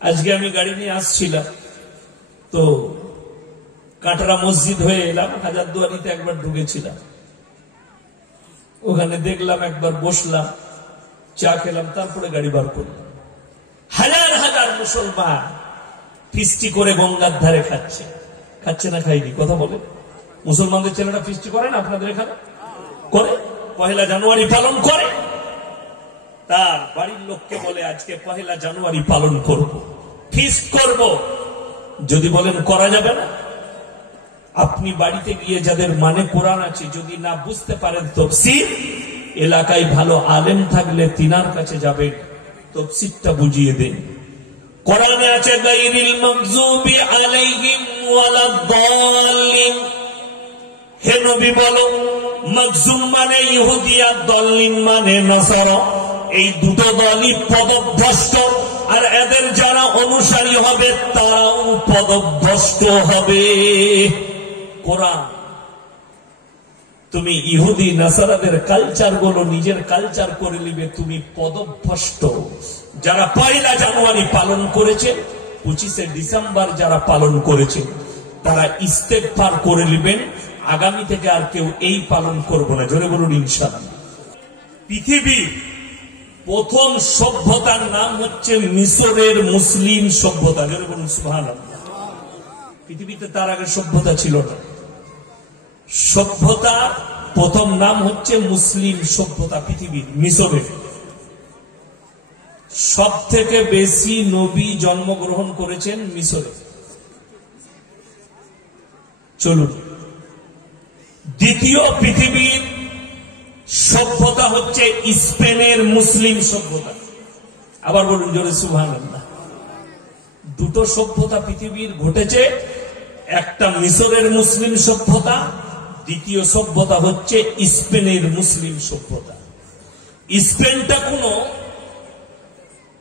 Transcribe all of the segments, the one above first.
আজকে আমি গাড়ি নিয়ে আসছিলাম, তো কাটরা মসজিদ হয়ে এলাম, হাজারদুয়ারিতে একবার ঢুকেছিলাম, ওখানে দেখলাম, একবার বসলাম, চা খেলাম, তারপরে গাড়ি বার করলাম। হাজার হাজার মুসলমান ফিস্টি করে গঙ্গার ধারে খাচ্ছে। খাচ্ছে না খাইনি? কথা বলে। মুসলমানদের ছেলেরা ফিস্টি করে না আপনাদের এখানে? করে। পহেলা জানুয়ারি পালন করে। তার বাড়ির লোককে বলে আজকে পহেলা জানুয়ারি পালন করব, ফিস্ট করব। যদি বলেন করা যাবে না, আপনি বাড়িতে গিয়ে যাদের মানে কোরআন আছে যদি না বুঝতে পারেন তাফসীর, এলাকায় ভালো আলেম থাকলে তিনার কাছে যাবেন, তাফসীরটা বুঝিয়ে দেন। কোরআনে আছে গায়রিল মাগযুবি আলাইহিম ওয়ালাদ-দাল্লিন। হে নবী বলো, মাগযুম মানে ইহুদি আর দাল্লিন মানে নাসারা, এই দুটো দলই পদভ্রষ্ট, আর এদের যারা অনুসারী হবে তারাও পদভ্রষ্ট হবে। কোরআন। তুমি ইহুদি নাসারাদের কালচার গুলো নিজের কালচার করে নিবে, তুমি পদভ্রষ্ট। যারা পয়লা জানুয়ারি পালন করেছে, 25শে ডিসেম্বর যারা পালন করেছে, তারা ইস্তেগফার করে নেবেন, আগামী থেকে আর কেউ এই পালন করবো না। জোরে বলুন ইনশাআল্লাহ। পৃথিবীর প্রথম সভ্যতার নাম হচ্ছে মিশরের মুসলিম সভ্যতা। জোরে বলুন সুবহানাল্লাহ। পৃথিবীতে তার আগে সভ্যতা ছিল না। সভ্যতার প্রথম নাম হচ্ছে মুসলিম সভ্যতা। পৃথিবীর মিশরের সব থেকে বেশি নবী জন্মগ্রহণ করেছেন মিশরে। চলুন, দ্বিতীয় পৃথিবীর সভ্যতা হচ্ছে স্পেনের মুসলিম সভ্যতা। আবার বলুন জোরে সুবহানাল্লাহ। দুটো সভ্যতা পৃথিবীর ঘটেছে, একটা মিশরের মুসলিম সভ্যতা, দ্বিতীয় সভ্যতা হচ্ছে স্পেনের মুসলিম সভ্যতা। স্পেনটা কোন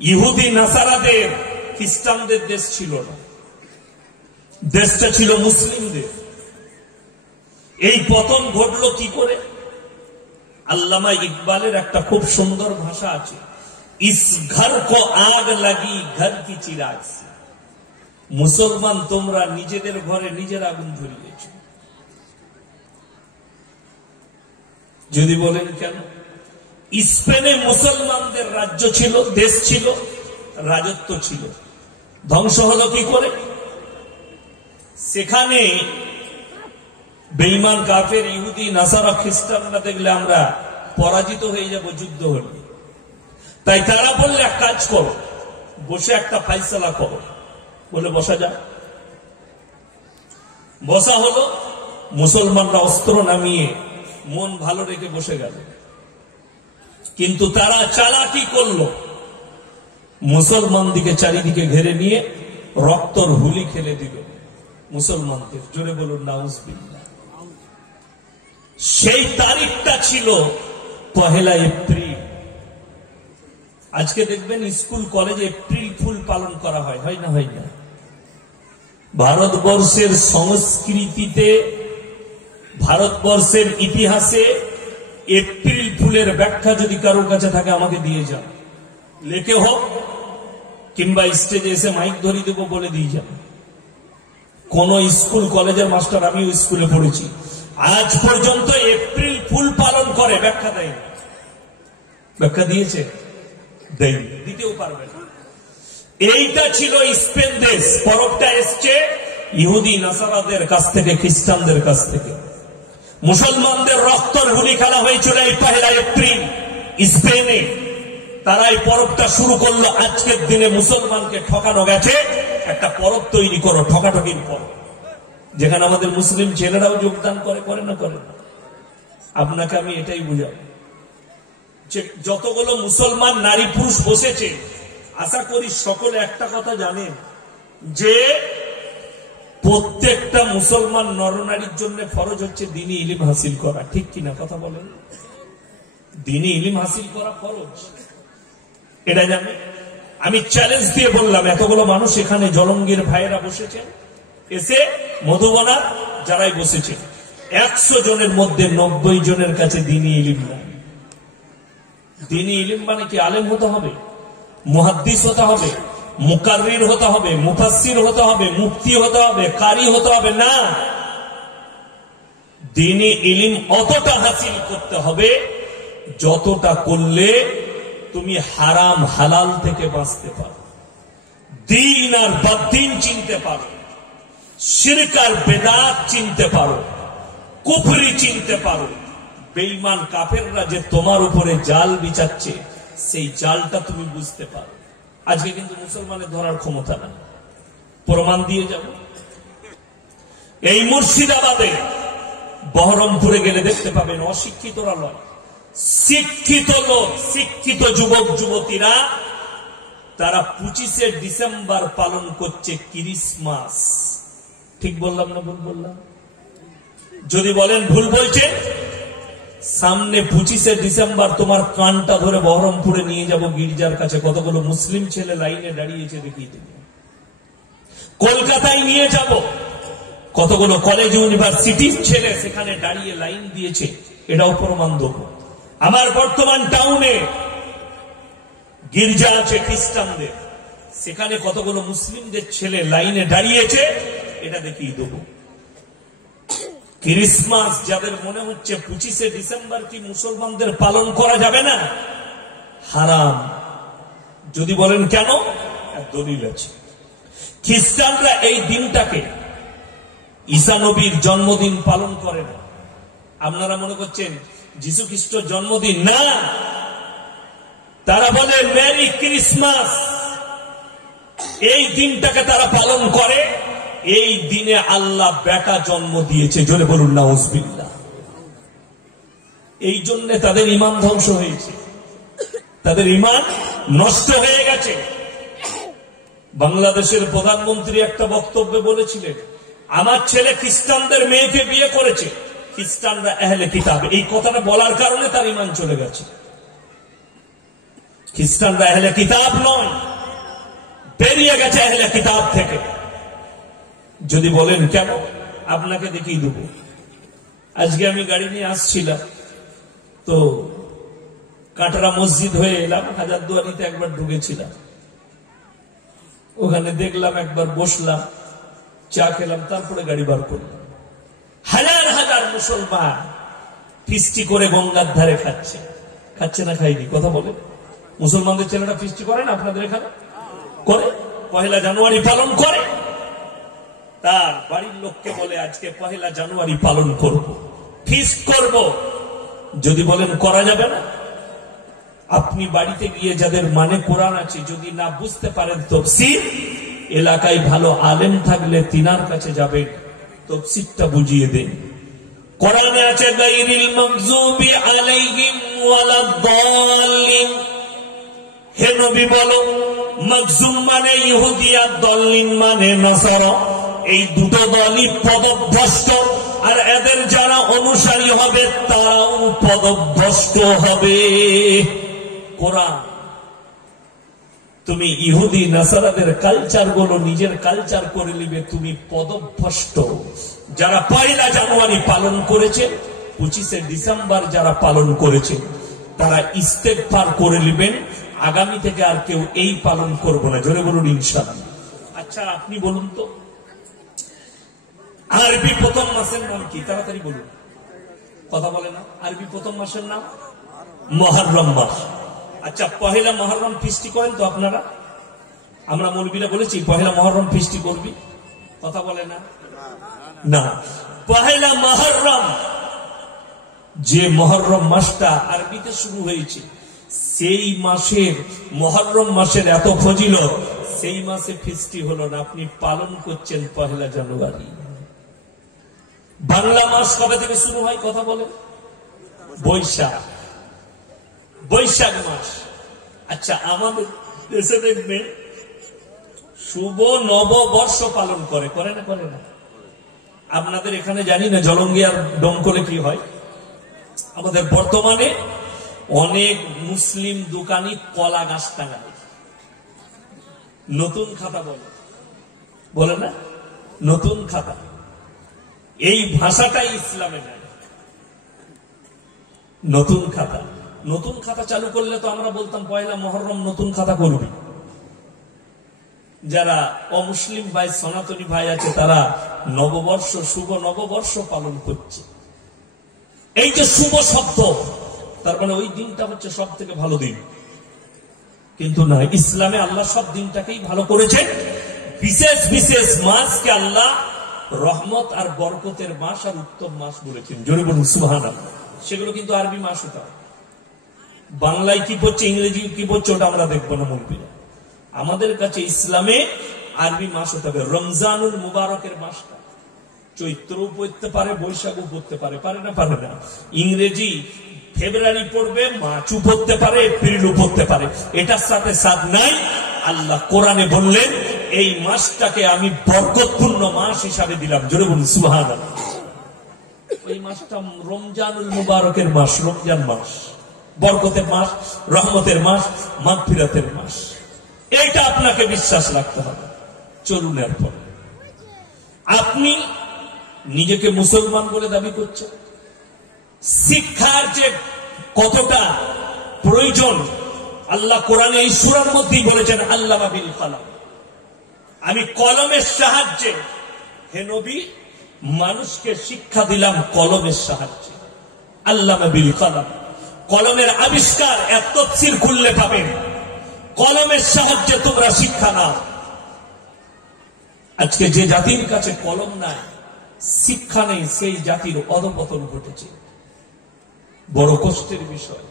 ইহুদি নাসারাদের খ্রিস্টানদের দেশ ছিল না, দেশটা ছিল মুসলিমদের। এই পতন ঘটলো কি করে? আল্লামা ইকবালের একটা খুব সুন্দর ভাষা আছে, ইস ঘর কো আগ লাগি ঘর কি চিরাগ সে। মুসলমান তোমরা নিজেদের ঘরে নিজের আগুন ধরিয়েছ। যদি বলেন কেন? স্পেনে মুসলমানদের রাজ্য ছিল, দেশ ছিল, রাজত্ব ছিল। ধ্বংস হলো কি করে? সেখানে বেঈমান কাফের ইহুদি নাসারা খ্রিস্টানরা দেখলে আমরা পরাজিত হয়ে যাব যুদ্ধ হলে, তাই তারা বললে এক কাজ করো, বসে একটা ফাইসালা করো। বলে বসা যায়। বসা হলো, মুসলমানরা অস্ত্র নামিয়ে মন ভালো রেখে বসে গেল। কিন্তু তারা চালাকি করলো, মুসলমান দিকে চারিদিকে ঘেরে নিয়ে রক্তর হুলি খেলে দিল মুসলমানদের। জোরে বলুন নাউজুবিল্লাহ। সেই তারিখটা ছিল পহেলা এপ্রিল। আজকে দেখবেন স্কুল কলেজে এপ্রিল ফুল পালন করা হয়, হয় না? হয় না? ভারতবর্ষের সংস্কৃতিতে, ভারতবর্ষের ইতিহাসে এপ্রিল ফুলের ব্যাখ্যা যদি কারোর কাছে থাকে আমাকে দিয়ে যান, লেখে হোক কিংবা স্টেজে এসে মাইক ধরিয়ে দেবো, বলে দিয়ে যান। কোন স্কুল কলেজের মাস্টার, আমিও স্কুলে পড়েছি, আজ পর্যন্ত এপ্রিল ফুল পালন করে ব্যাখ্যা দেয়। ব্যাখ্যা দিয়েছে? দেয়নি, দিতেও পারবে না। এইটা ছিল স্পেন দেশ। পরবটা এসছে ইহুদি নাসারাদের কাছ থেকে, খ্রিস্টানদের কাছ থেকে। মুসলমানদের রক্তর হুলি খেলা হয়েছিল এই পহেলা এপ্রিল স্পেনে। তারা এই পরবটা শুরু করলো। আজকের দিনে মুসলমানকে ঠকানো গেছে, একটা পরব তৈরি করো, ঠকাঠকির পরব, যেখানে আমাদের মুসলিম ছেলেরাও যোগদান করে। করে না? করে না? আপনাকে আমি এটাই বুঝাবো যে যতগুলো মুসলমান নারী পুরুষ বসেছে, আশা করি সকলে একটা কথা জানেন যে প্রত্যেকটা মুসলমান নরনারীর জন্য ফরজ হচ্ছে দ্বীনি ইলম হাসিল করা। ঠিক কিনা? কথা বলেন। দ্বীনি ইলম হাসিল করা ফরজ, এটা জানে। আমি চ্যালেঞ্জ দিয়ে বললাম, এতগুলো মানুষ এখানে জলঙ্গির ভাইয়েরা বসেছেন, এসে মধুবনার যারাই বসেছে, 100 জনের মধ্যে 90 জনের কাছে দ্বীনি ইলম নাই। দ্বীনি ইলম মানে কি আলেম হতে হবে, মুহাদ্দিস হতে হবে, মুকাররির হতে হবে, মুফাসসির হতে হবে, মুফতি হতে হবে, কারি হতে হবে না। দ্বীনি ইলম অতটা হাসিল করতে হবে যতটা করলে তুমি হারাম হালাল থেকে বাঁচতে পারো, দ্বীন আর বাদ্দীন চিনতে পারো, শিরক আর বেদাত চিনতে পারো, কুফরি চিনতে পারো, বেঈমান কাফেররা যে তোমার উপরে জাল বিছাচ্ছে সেই জালটা তুমি বুঝতে পারো। আজকে কিন্তু মুসলমানের ধরার ক্ষমতা নাই, প্রমাণ দিয়ে যাব। এই মুর্শিদাবাদে বহরমপুরে গেলে দেখতে পাবেন অশিক্ষিতরা নয়, শিক্ষিত লোক, শিক্ষিত যুবক যুবতীরা তারা 25শে ডিসেম্বর পালন করছে ক্রিসমাস। ঠিক বললাম না ভুল বললাম? যদি বলেন ভুল বলছে, সামনে 25শে ডিসেম্বর তোমার কানটা ধরে বহরমপুরে নিয়ে যাব গির্জার কাছে, কতগুলো মুসলিম ছেলে লাইনে দাঁড়িয়েছে দেখিয়ে দেব। কলকাতায় নিয়ে যাব, কতগুলো কলেজ ইউনিভার্সিটির ছেলে সেখানে দাঁড়িয়ে লাইন দিয়েছে, এটাও প্রমাণ দেব। আমার বর্তমান টাউনে গির্জা আছে খ্রিস্টানদের, সেখানে কতগুলো মুসলিমদের ছেলে লাইনে দাঁড়িয়েছে, এটা দেখিয়ে দেব। ক্রিসমাস যাদের মনে হচ্ছে 25শে ডিসেম্বর কি মুসলমানদের পালন করা যাবে না, হারাম। যদি বলেন কেন, দলিল আছে। খ্রিস্টানরা এই দিনটাকে ঈসা নবীর জন্মদিন পালন করে না। আপনারা মনে করছেন যীশু খ্রিস্টের জন্মদিন না, তারা বলে মেরি ক্রিসমাস। এই দিনটাকে তারা পালন করে, এই দিনে আল্লাহ বেটা জন্ম দিয়েছে, জোরে বলুন নাউজুবিল্লাহ। এই জন্য তাদের ঈমান ধ্বংস হয়েছে, তাদের ঈমান নষ্ট হয়ে গেছে। বাংলাদেশের প্রধানমন্ত্রী একটা বক্তব্যে বলেছিলেন, আমার ছেলে খ্রিস্টানদের মেয়েকে বিয়ে করেছে, খ্রিস্টানরা আহলে কিতাব। এই কথাটা বলার কারণে তার ঈমান চলে গেছে। খ্রিস্টানরা আহলে কিতাব নয়, বেরিয়ে গেছে আহলে কিতাব থেকে। যদি বলেন কেন, আপনাকে দেখিয়ে দেবো। আজকে আমি গাড়ি নিয়ে আসছিলাম, তো কাটরা মসজিদ হয়ে এলাম, হাজারদুয়ারিতে একবার ঢুকেছিলাম, ওখানে দেখলাম, একবার বসলাম, চা খেলাম, তারপরে গাড়ি বার করলাম। হাজার হাজার মুসলমান ফিস্টি করে গঙ্গার ধারে খাচ্ছে। খাচ্ছে না খাইনি, কথা বলে? মুসলমানদের ছেলেরা ফিস্টি করে না আপনাদের এখানে? করে। 1 জানুয়ারি পালন করে, তার বাড়ির লোককে বলে আজকে 1 জানুয়ারি পালন করব, ফিস্ট করব। যদি বলেন করা যাবে না, আপনি বাড়িতে গিয়ে যাদের মানে কোরআন আছে যদি না বুঝতে পারেন তাফসীর, এলাকায় ভালো আলেম থাকলে তিনার কাছে যাবেন, তাফসীরটা বুঝিয়ে দেন। কোরআনে আছে গায়রিল মাগযুবি আলাইহিম ওয়ালাদ-দাল্লিন। হে নবী বলো, মাগযুম মানে ইহুদি আর দাল্লিন মানে নাসারা, এই দুটো দলই পদভ্রষ্ট, আর এদের যারা অনুসারী হবে তারাও পদভ্রষ্ট হবে। কোরআন। তুমি ইহুদি নাসারাদের কালচার গুলো নিজের কালচার করে নিবে, তুমি পদভ্রষ্ট। যারা 1 জানুয়ারি পালন করেছে, 25শে ডিসেম্বর যারা পালন করেছে, তারা ইস্তেগফার করে নেবেন, আগামী থেকে আর কেউ এই পালন করবো না, জোরে বলুন ইনশাআল্লাহ। আচ্ছা আপনি বলুন তো, আরবি প্রথম মাসের নাম কি? তাড়াতাড়ি বলুন, কথা বলে না। আরবি প্রথম মাসের নাম মুহররম মাস। আচ্ছা 1 মুহররম ফিস্টি করেন তো আপনারা? আমরা মৌলবীরা বলেছি 1 মুহররম ফিস্টি করবি, কথা বলে না। না, 1 মুহররম, যে মুহররম মাসটা আরবিতে শুরু হয়েছে, সেই মাসের, মুহররম মাসের এত ফজিলত, সেই মাসে ফিস্টি হলো না, আপনি পালন করছেন 1 জানুয়ারি। বাংলা মাস কবে থেকে শুরু হয় কথা বলেন? বৈশাখ, বৈশাখ মাস। আচ্ছা আমাদের দেশে দেখবেন শুভ নববর্ষ পালন করে, করে না? করে না? আপনাদের এখানে জানি না জলঙ্গি আর ডমকলে কি হয়। আমাদের বর্তমানে অনেক মুসলিম দোকানি কলা গাছ টাঙায়, নতুন খাতা বলে, বলে না? নতুন খাতা, এই ভাষাটাই ইসলামে নাই। নতুন খাতা, নতুন খাতা চালু করলে তো আমরা বলতাম 1 মুহররম নতুন খাতা করবি, যারা অমুসলিম ভাই সনাতনী ভাই আছে তারা নববর্ষ, শুভ নববর্ষ পালন করছে। এই যে শুভ শব্দ, তার মানে ওই দিনটা হচ্ছে সব থেকে ভালো দিন। কিন্তু না, ইসলামে আল্লাহ সব দিনটাকেই ভালো করেছে। বিশেষ বিশেষ মাসকে আল্লাহ রহমত আর বরকতের মাস আর উত্তম মাস বলেছেন। জোরে বলুন সুবহানাল্লাহ। সেগুলো কিন্তু আরবি মাস হতে হবে। বাংলায় কি পড়ছে, ইংরেজি কি পড়ছে, ওটা আমরা দেখবো না মুরব্বীরা। আমাদের কাছে ইসলামে আরবি মাস হতে হবে। রমজানুল মুবারকের মাসটা চৈত্রও পড়তে পারে, বৈশাখও পড়তে পারে, পারে না? পারে না। ইংরেজি ফেব্রুয়ারি পড়বে, মার্চও পড়তে পারে, এপ্রিলও পড়তে পারে, এটার সাথে সাথ নাই। আল্লাহ কোরআনে বললেন এই মাসটাকে আমি বরকতপূর্ণ মাস হিসাবে দিলাম। জোরে বলুন সুবহানাল্লাহ। ওই মাসটা রমজানুল মুবারকের মাস, রমজান মাস, বরকতের মাস, রহমতের মাস, মাগফিরাতের মাস। এইটা আপনাকে বিশ্বাস রাখতে হবে। চলুন এরপর, আপনি নিজেকে মুসলমান বলে দাবি করছেন, শিক্ষার যে কতটা প্রয়োজন আল্লাহ কোরআনে এই সূরার মধ্যেই বলেছেন, আল্লামা বিল কলম, আমি কলমের সাহায্যে হে নবী মানুষকে শিক্ষা দিলাম কলমের সাহায্যে। আল্লামা বিল কলম, কলমের আবিষ্কার এত তাফসীর খুললে পাবেন। কলমের সাহায্যে তোমরা শিক্ষা নাও। আজকে যে জাতির কাছে কলম নাই, শিক্ষা নেই, সেই জাতির অধঃপতন ঘটেছে। বড় কষ্টের বিষয়।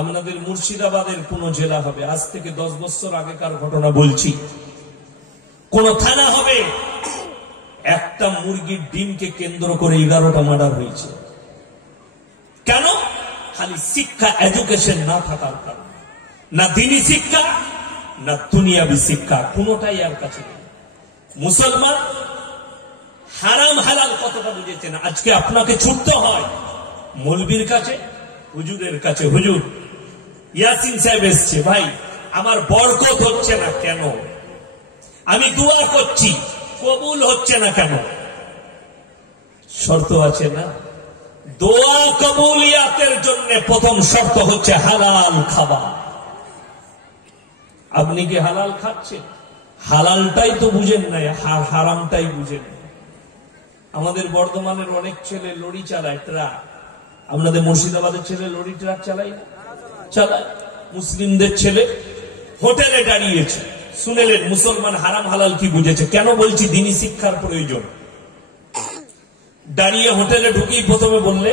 আপনাদের মুর্শিদাবাদের কোন জেলা হবে, আজ থেকে 10 বছর আগেকার ঘটনা বলছি, কোন থানা হবে, একটা মুরগির ডিমকে কেন্দ্র করে 11টা মার্ডার হয়েছে। কেন? খালি শিক্ষা, এডুকেশন না থাকার কারণে। না দ্বীনি শিক্ষা, না দুনিয়াবি শিক্ষা, কোনটাই আর কাছে নেই। মুসলমান হারাম হালাল কতটা বুঝেছেন। আজকে আপনাকে ছুটতে হয় মৌলবীর কাছে, হুজুরের কাছে। হুজুর ইয়াসিন সাহেব এসছে, ভাই আমার বরকত হচ্ছে না কেন? আমি দোয়া করছি কবুল হচ্ছে না কেন? শর্ত আছে না? দোয়া কবুলিয়াতের জন্য প্রথম শর্ত হচ্ছে হালাল খাবার। আপনি কি হালাল খাচ্ছেন? হালালটাই তো বুঝেন নাই, হারামটাই বুঝেন। আমাদের বর্ধমানের অনেক ছেলে লরি চালায়, ট্রাক। আপনাদের মুর্শিদাবাদের ছেলে লরি ট্রাক চালায় না? চালায়। মুসলিমদের ছেলে হোটেলে দাঁড়িয়েছে, শুনেলেন মুসলমান হারাম হালাল কি বুঝেছে। কেন বলছি? দ্বীনি শিক্ষার প্রয়োজন। দাঁড়িয়ে হোটেলে ঢুকেই প্রথমে বললে,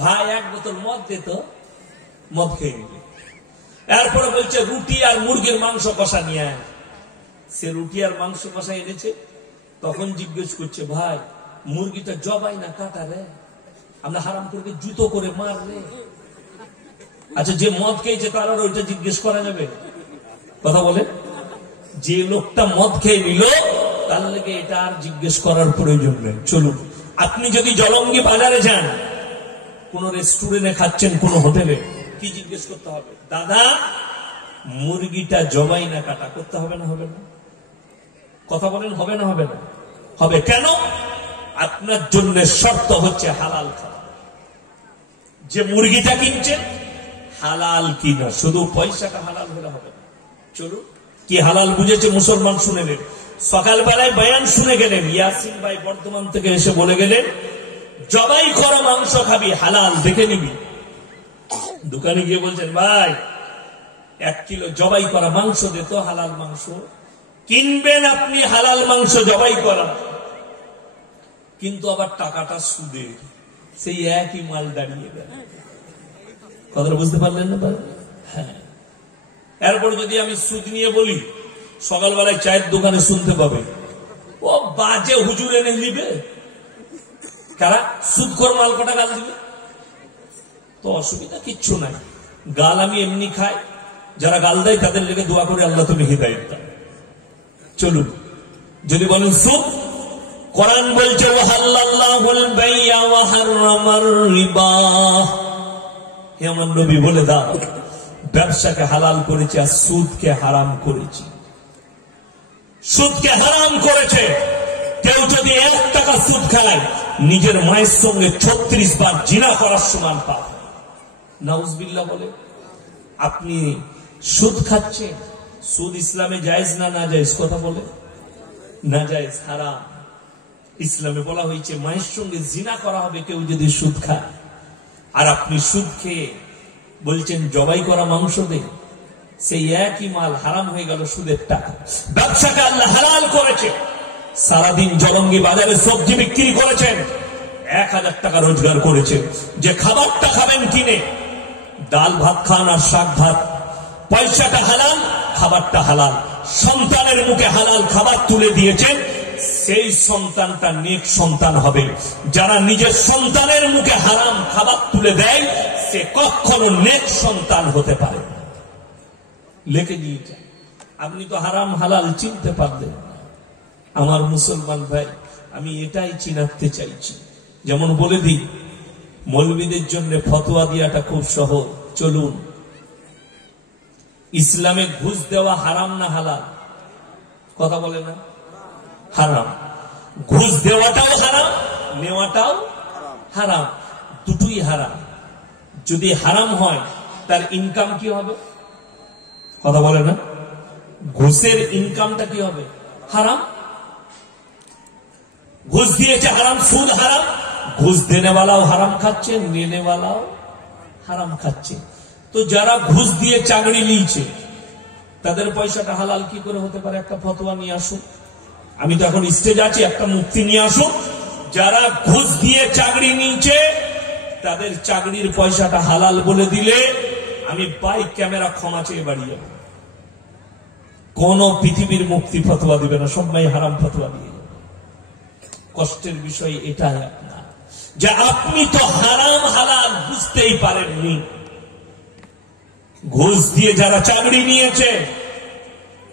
ভাই 1 বোতল মদ দে তো, মদ খেয়ে নিবে। এরপরে বলছে রুটি আর মুরগির মাংস কষা নিয়ে আয়। সে রুটি আর মাংস কষা এনেছে, তখন জিজ্ঞেস করছে, ভাই মুরগিটা জবাই না কাটা রে, আমরা হারাম করে জুতো করে মার রে। আচ্ছা, যে মদ খেয়েছে তার আর ওইটা জিজ্ঞেস করা যাবে? কথা বলে, যে লোকটা মদ খেয়ে নিল তার লেগে এটা আর জিজ্ঞেস করার প্রয়োজন নেই। চলুন, আপনি যদি জলঙ্গি বাজারে যান, কোন রেস্টুরেন্টে খাচ্ছেন, কোন হোটেলে, কি জিজ্ঞেস করতে হবে? দাদা মুরগিটা জবাই না কাটা, করতে হবে না? হবে না? কথা বলেন, হবে না? হবে না? হবে। কেন? আপনার জন্য শর্ত হচ্ছে হালাল খাওয়া। যে মুরগিটা কিনছেন হালাল কিনা, শুধু পয়সাটা হালাল হলে হবে না। চলুন, কি হালাল বুঝেছে মুসলমান শুনেলেন। সকালবেলায় বয়ান শুনে গেলেন, ইয়াসিন ভাই বর্ধমান থেকে এসে বলে গেলেন, জবাই করা মাংস খাবি, হালাল দেখে নিবি। দোকানে গিয়ে বলছেন, ভাই 1 কিলো জবাই করা মাংস দে তো, হালাল মাংস। কিনবেন আপনি হালাল মাংস জবাই করা, কিন্তু আবার টাকাটা সুদে, সেই একই মাল দাঁড়িয়ে গেল। কথাটা বুঝতে পারলেন না? হ্যাঁ। এরপর যদি আমি সুদ নিয়ে বলি, সকালবেলায় চায়ের দোকানে শুনতে পাবে, ও বাজে হুজুর এনে নিবে, কারা সুদ কর মাল কটা গাল দিবে। তো অসুবিধা কিচ্ছু নাই, গাল আমি এমনি খাই, যারা গাল দেয় তাদের লেগে দোয়া করে আল্লাহ তুমি হিদায়াত দাও। চলুন, যদি বলেন সুদ, কোরআন বলছে ওয়াহাল্লাল্লাহুল বাই'a ওয়া হারামার রিবা। হে আমার নবী বলে দাও, ব্যবসাকে হালাল করেছি আর সুদকে হারাম করেছি। সুদকে হারাম করেছে। কেউ যদি 1 টাকা সুদ খায়, নিজের মায়ের সঙ্গে 36 বার জিনা করার সমান পাবে। নাউজুবিল্লাহ বলে। আপনি সুদ খাচ্ছেন, সুদ ইসলামে জায়েজ না না জায়েজ? কথা বলে না জায়েজ, হারাম। ইসলামে বলা হয়েছে মায়ের সঙ্গে জিনা করা হবে কেউ যদি সুদ খায়। আর আপনি সুদ খেয়ে বলছেন জবাই করা মাংস দে, সেই একই মাল হারাম হয়ে গেল সুদের টাকা। ব্যবসাকে আল্লাহ হালাল করেছে, সারাদিন জলঙ্গি বাজারে সবজি বিক্রি করেছেন, 1000 টাকা রোজগার করেছে। যে খাবারটা খাবেন কিনে, ডাল ভাত খান আর শাক ভাত, পয়সাটা হালাল, খাবারটা হালাল। সন্তানের মুখে হালাল খাবার তুলে দিয়েছেন, সেই সন্তানটা নেক সন্তান হবে। যারা নিজের সন্তানের মুখে হারাম খাবার তুলে দেয়, সে কখনো নেক সন্তান হতে পারে না। লেখে নিয়ে যান। আপনি তো হারাম হালাল চিনতে পারলেন না। আমার মুসলমান ভাই, আমি এটাই চিনাতে চাইছি। যেমন বলে দিই, মৌলবীদের জন্য ফতোয়া দেওয়াটা খুব সহজ। চলুন, ইসলামে ঘুষ দেওয়া হারাম না হালাল? কথা বলে না? হারাম। ঘুষ দেওয়াটাও হারাম, নেওয়াটাও হারাম, দুটোই হারাম। যদি হারাম হয় তার ইনকাম কি হবে? কথা বলে না? ঘুষের ইনকামটা কি হবে? হারাম। ঘুষ দিয়েছে হারাম, সুদ হারাম, ঘুষ দেনেওয়ালাও হারাম খাচ্ছে, নেনেওয়ালাও হারাম খাচ্ছে। তো যারা ঘুষ দিয়ে চাকরি নিয়েছে তাদের পয়সাটা হালাল কি করে হতে পারে? একটা ফতোয়া নিয়ে আসুন। আমি তো এখন স্টেজ আছি, একটা মুক্তি নিয়ে আসুন। যারা ঘুষ দিয়ে চাকরি নিয়েছে তাদের চাকরির পয়সাটা হালাল বলে দিলে আমি বাইক ক্যামেরা ক্ষমা চেয়ে বাড়ি যাব। কোন পৃথিবীর মুক্তি ফতোয়া দিবে না, সবাই হারাম ফতোয়া দিয়ে যাবে। কষ্টের বিষয় এটাই আপনার, যে আপনি তো হারাম হালাল বুঝতেই পারেননি। ঘুষ দিয়ে যারা চাকরি নিয়েছে,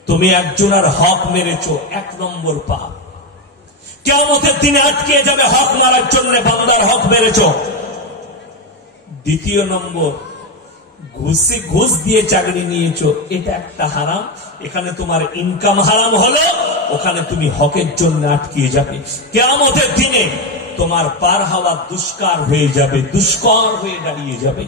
তুমি একজনের হক মেরেছো, 1 নম্বর পাপ। কিয়ামতের দিনে আটকে যাবে হক মারার জন্য, বান্দার হক মেরেছো। 2 নম্বর, ঘুষ দিয়ে চাকরি নিয়েছো, এটা একটা হারাম। এখানে তোমার ইনকাম হারাম হলো, ওখানে তুমি হকের জন্য আটকে যাবে। কিয়ামতের দিনে তোমার পার হওয়া দুষ্কার হয়ে যাবে, দুষ্কর হয়ে দাঁড়িয়ে যাবে।